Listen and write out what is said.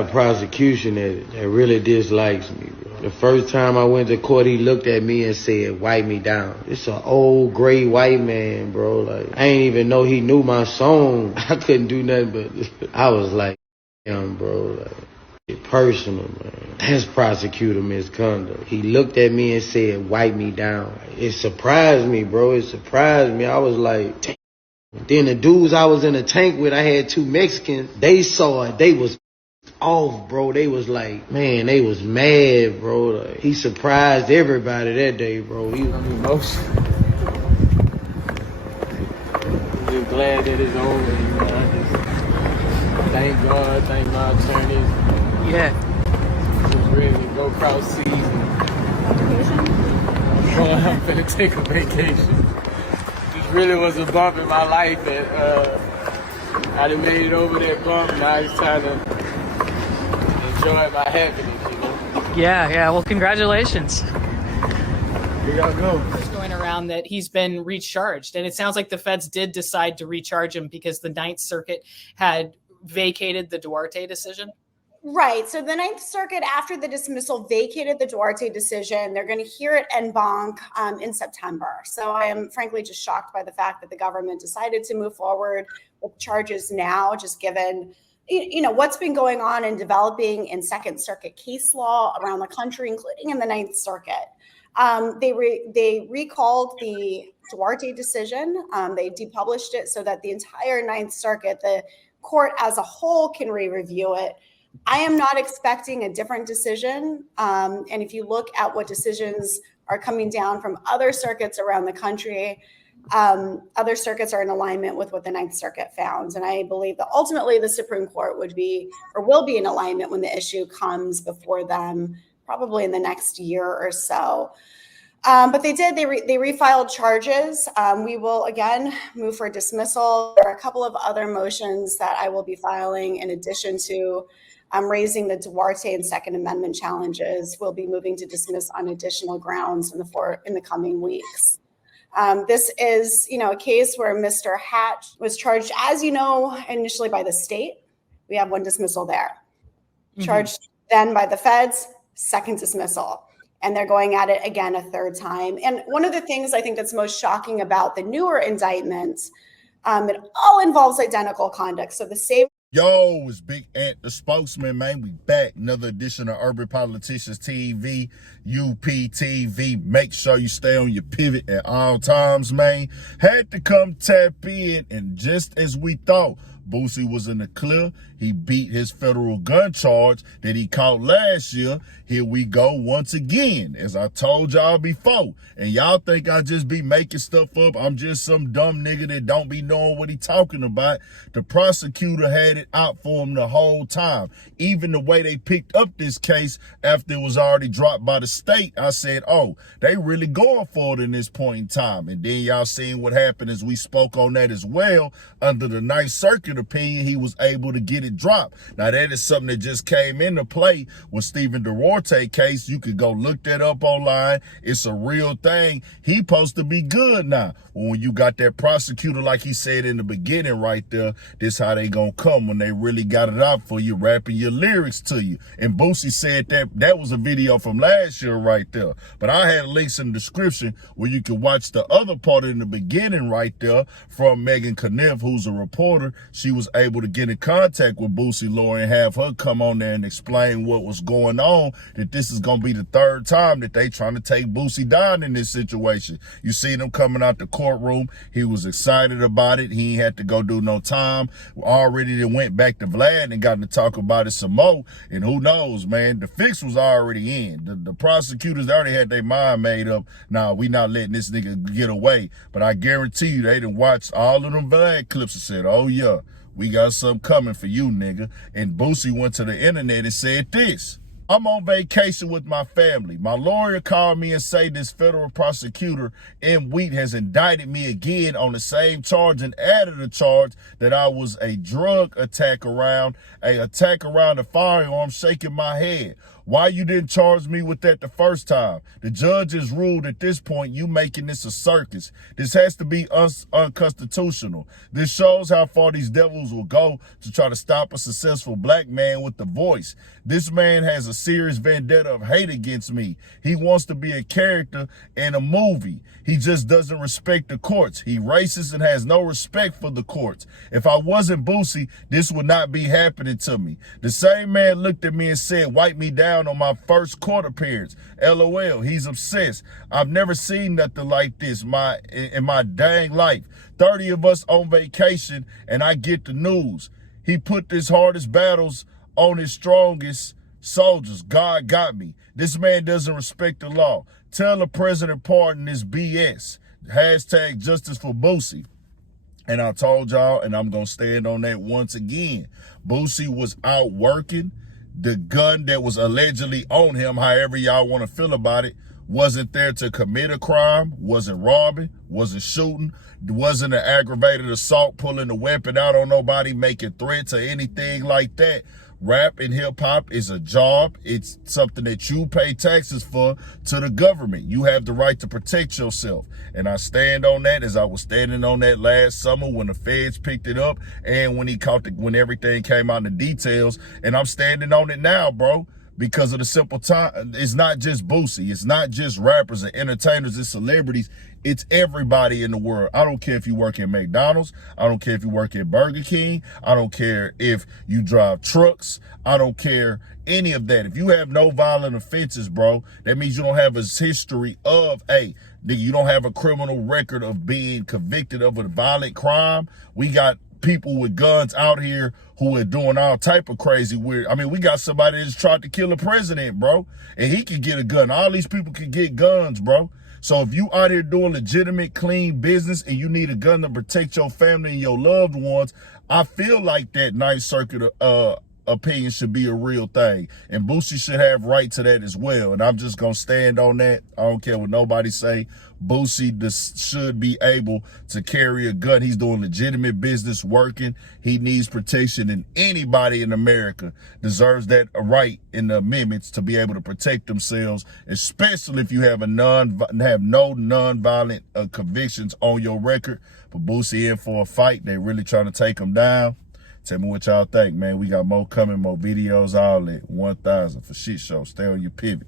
The prosecution that really dislikes me, bro. The first time I went to court, he looked at me and said, "Wipe me down." It's an old gray white man, bro. Like, I ain't even know he knew my song. I couldn't do nothing but I was like, damn, bro. Like, it's personal, man. That's prosecutor misconduct. He looked at me and said, "Wipe me down." It surprised me, bro. It surprised me. I was like, damn. Then the dudes I was in a tank with, I had 2 Mexicans. They saw it. They was off, bro. They was like, man, they was mad, bro. Like, he surprised everybody that day, bro. He was emotional. I'm just glad that it's over, you know. I just thank God, thank my attorneys. Yeah. Just ready to go cross seas. I'm finna take a vacation. This really was a bump in my life, and I done made it over that bump. Now it's time to enjoy my happiness, you know? Yeah. Well, congratulations. Here y'all go. It's going around that he's been recharged, and it sounds like the feds did decide to recharge him because the Ninth Circuit had vacated the Duarte decision. Right. So the Ninth Circuit, after the dismissal, vacated the Duarte decision. They're going to hear it en banc in September. So I am frankly just shocked by the fact that the government decided to move forward with charges now, just given what's been going on and developing in Second Circuit case law around the country, including in the Ninth Circuit. They recalled the Duarte decision. They depublished it so that the entire Ninth Circuit, the court as a whole, can re-review it. I am not expecting a different decision. And if you look at what decisions are coming down from other circuits around the country, other circuits are in alignment with what the Ninth Circuit found. And I believe that ultimately the Supreme Court will be in alignment when the issue comes before them, probably in the next year or so. But they refiled charges. We will again move for dismissal. There are a couple of other motions that I will be filing in addition to raising the Duarte and Second Amendment challenges. We'll be moving to dismiss on additional grounds in the coming weeks. This is, a case where Mr. Hatch was charged, as you know, initially by the state. We have 1 dismissal there. Mm-hmm. Charged then by the feds, 2nd dismissal. And they're going at it again a 3rd time. And one of the things I think that's most shocking about the newer indictments, it all involves identical conduct. So the same. Yo, it's Big Ant, the spokesman, man. We back. Another edition of Urban Politicians TV, UPTV. Make sure you stay on your pivot at all times, man. Had to come tap in, and just as we thought, Boosie was in the clear. He beat his federal gun charge that he caught last year. Here we go once again, as I told y'all before. And y'all think I just be making stuff up. I'm just some dumb nigga that don't be knowing what he talking about. The prosecutor had it out for him the whole time. Even the way they picked up this case after it was already dropped by the state, I said, oh, they really going for it in this point in time. And then y'all seen what happened as we spoke on that as well. Under the Ninth Circuit opinion, he was able to get it dropped. Now, that is something that just came into play with Stephen Duarte case. You could go look that up online. It's a real thing. He supposed to be good now. When you got that prosecutor, like he said in the beginning right there, this how they gonna come when they really got it out for you, rapping your lyrics to you. And Boosie said that was a video from last year right there. But I had links in the description where you can watch the other part in the beginning right there from Megan Kniff, who's a reporter. She was able to get in contact with Boosie Lawyer and have her come on there and explain what was going on, that this is gonna be the 3rd time that they trying to take Boosie down in this situation. You see them coming out the courtroom. He was excited about it. He ain't had to go do no time. Already they went back to Vlad and got to talk about it some more. And who knows, man, the fix was already in. The prosecutors already had their mind made up. Nah, we not letting this nigga get away. But I guarantee you they done watched all of them Vlad clips and said, oh yeah, we got something coming for you, nigga. And Boosie went to the internet and said this: I'm on vacation with my family. My lawyer called me and say this federal prosecutor in Wheat has indicted me again on the same charge and added a charge that I was a drug attack around a firearm, shaking my head. Why you didn't charge me with that the first time? The judge has ruled at this point you making this a circus. This has to be unconstitutional. This shows how far these devils will go to try to stop a successful black man with the voice. This man has a serious vendetta of hate against me. He wants to be a character in a movie. He just doesn't respect the courts. He racist and has no respect for the courts. If I wasn't Boosie, this would not be happening to me. The same man looked at me and said, wipe me down on my first court appearance. LOL, he's obsessed. I've never seen nothing like this in my dang life. 30 of us on vacation and I get the news. He put his hardest battles on his strongest soldiers. God got me. This man doesn't respect the law. Tell the president pardon this BS. Hashtag justice for Boosie. And I told y'all, and I'm going to stand on that once again. Boosie was out working. The gun that was allegedly on him, however y'all want to feel about it, wasn't there to commit a crime, wasn't robbing, wasn't shooting, wasn't an aggravated assault, pulling the weapon out on nobody, making threats or anything like that. Rap and hip hop is a job. It's something that you pay taxes for to the government. You have the right to protect yourself. And I stand on that as I was standing on that last summer when the feds picked it up and when everything came out in the details. And I'm standing on it now, bro. Because of the simple time, it's not just Boosie. It's not just rappers and entertainers and celebrities. It's everybody in the world. I don't care if you work at McDonald's. I don't care if you work at Burger King. I don't care if you drive trucks. I don't care any of that. If you have no violent offenses, bro, that means you don't have a history of, you don't have a criminal record of being convicted of a violent crime. We got people with guns out here who are doing all type of crazy weird. I mean, we got somebody that just tried to kill a president, bro, and he could get a gun. All these people could get guns, bro. So if you out here doing legitimate, clean business and you need a gun to protect your family and your loved ones, I feel like that Ninth Circuit opinion should be a real thing. And Boosie should have right to that as well. And I'm just going to stand on that. I don't care what nobody say. Boosie should be able to carry a gun. He's doing legitimate business, working. He needs protection, and anybody in America deserves that right in the amendments to be able to protect themselves, especially if you have no non-violent convictions on your record. But Boosie in for a fight. They really trying to take him down. Tell me what y'all think, man. We got more coming, more videos, all that. 1,000 for shit show. Stay on your pivot.